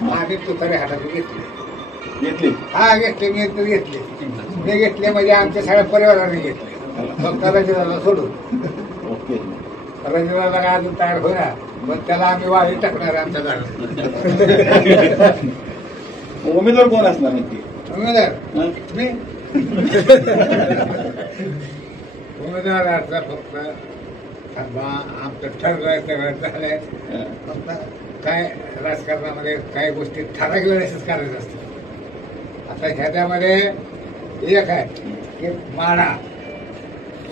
आम्ही तुतारे हातात घेतले. घेतली घेतले मी घेतले म्हणजे आमच्या सगळ्या परिवाराने घेतले, फक्त रंजिताला सोडून. ओके. रंजिताला काय अजून तयार होणार, पण त्याला आम्ही वाळी टाकणार आमच्या घरात. उमेदवार कोण असणार नक्की? उमेदवार मी उमेदवार असला फक्त आमचं ठरलंय सगळं झालंय. फक्त काय राजकारणामध्ये काही गोष्टी ठराविक वेळेसच करायचं असतं. आता ह्याच्यामध्ये एक आहे की माढा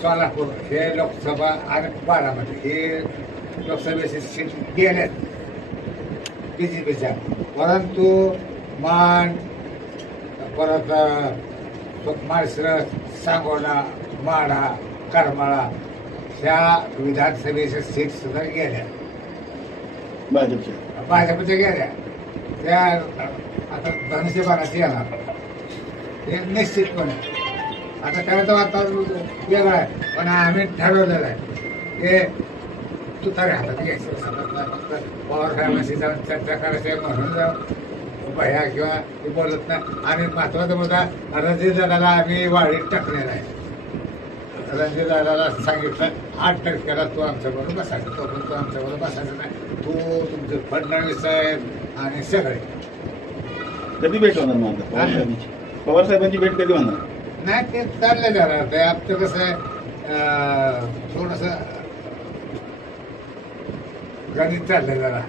सोलापूर हे लोकसभा आणि बारामती हे लोकसभेचे सीट गेल्यात बीजेपीच्या, परंतु मान परत माळशिरस, सांगोला, माढा, करमाळा ह्या विधानसभेच्या सीट सुद्धा गेल्या भाजपच्या गेल्या. त्या आता धनुष्यबाणाची येणार हे निश्चितपणे. आता त्याचं वातावरण वेगळं आहे, पण आम्ही ठरवलेलं आहे की तुतारे हातात घ्यायचं. फक्त पवार साहेबांशी जाऊन चर्चा करायची म्हणून भया किंवा ते बोलत नाही. आम्ही महत्वाचा मुद्दा रणजितदादाला आम्ही वाढीत टाकलेला आहे. रणजितदादाला सांगितलं 8% तू आमच्याबरोबर बसायचं, तो पण तू आमच्याबरोबर बसायचं नाही, तू तुमचे फडणवीस साहेब आणि सगळे. कधी भेट होणार मग पवार साहेबांची भेट कधी होणार? नाही ते चाललं जाणार. ते आमचं कसं आहे थोडस गणित चाललंय जरा,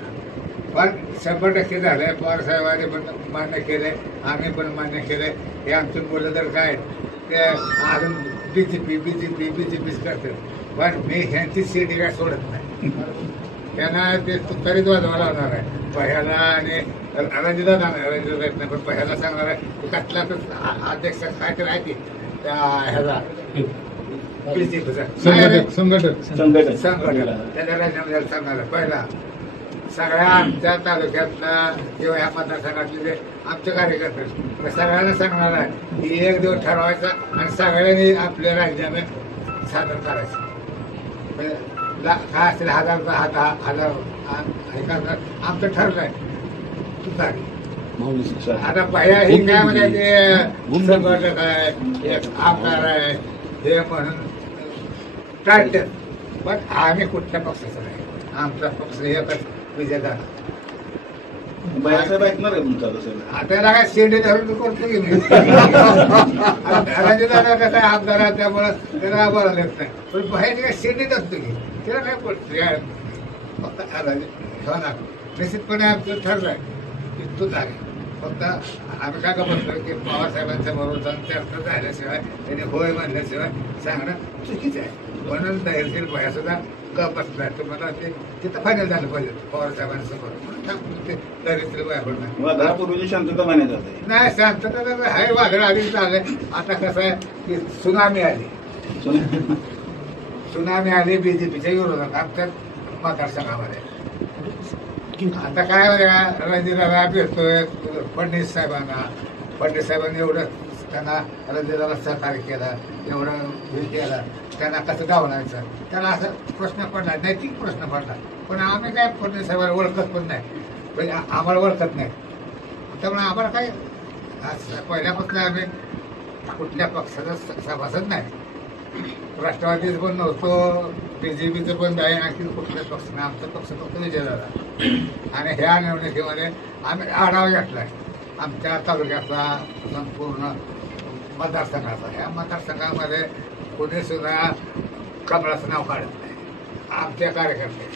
पण 100% झालंय. पवार साहेबांनी पण मान्य केलंय, आम्ही पण मान्य केलंय. हे आमचं बोललं तर काय ते अजून बीजेपीच करतात, पण मी ह्यांची सीट काय सोडत नाही. त्यांना ते तरीच वाजवायला लावणार आहे पहिला आणि रणजितदादा नाही, पण पहिला सांगणार आहे तू कसला तर अध्यक्ष काय तर आहे की त्या ह्याला बीजेपीचा संघटन त्याच्या राज्यामध्ये सांगणार आहे. पहिला सगळ्या आमच्या तालुक्यातला किंवा ह्या मतदारसंघातले जे आमचे कार्यकर्ते सगळ्यांना सांगणार आहे की एक दिवस ठरवायचा आणि सगळ्यांनी आपले राजीनामे सादर करायचे. काय असेल 1000 आमचं ठरलंय तुतारी. आता भैया ही काय म्हणजे संघटक आहे, एक आमदार आहे हे म्हणून टाळतात, पण आम्ही कुठल्या पक्षाचा नाही. आमचा पक्ष एकच विजयदार. त्याला काय शेंडे धरून करतो की मी. रणजितदादा कसं आमदार आहे त्यामुळं त्याला बोलायला येत नाही, पण बाहेर काय शेंडे धरतो की त्याला काय पडतो. फक्त होणार निश्चितपणे आमचं ठरलंय की तूच आहे. फक्त आम्ही काय बसलो की पवार साहेबांच्या बरोबर जाऊन चर्चा झाल्याशिवाय त्यांनी होय म्हणल्याशिवाय सांगणं चुकीचं आहे. म्हणून धैर्यशील भया सुद्धा गप बसलाय. तुम्हाला ते तिथं फायनल झालं पाहिजे पवार साहेबांसमोर. ते धैर्यशील भया पण शांतता मानली जाते नाही. शांतता आहे, वादळ आधीच झालंय. आता कसं आहे की सुनामी आली बीजेपीच्या विरोधात आमच्या मतदारसंघामध्ये. आता काय रणजितदादा भेटतोय फडणवीस साहेबांनी एवढं त्यांना रणजितदादा सहकार्य केलं, एवढं हे केलं, त्यांना कसं धावण्याचं त्याला असं प्रश्न पडला, नैतिक प्रश्न पडला. पण आम्ही काय फडणवीस साहेबांना ओळखत पण नाही, म्हणजे आम्हाला ओळखत नाही. त्यामुळे आम्हाला काय पहिल्यापासून आम्ही कुठल्या पक्षाचा सभासद नाही. राष्ट्रवादीचं पण नव्हतो, बीजेपीचं पण आहे, आणखी कुठल्याच पक्ष नाही. आमचा पक्ष फक्त विजयदादा. आणि ह्या निवडणुकीमध्ये आम्ही आढावा घेतलाय आमच्या तालुक्यातला संपूर्ण मतदारसंघाचा. ह्या मतदारसंघामध्ये कोणी सुद्धा कमळाचं नाव काढत नाही. आमच्या कार्यकर्ते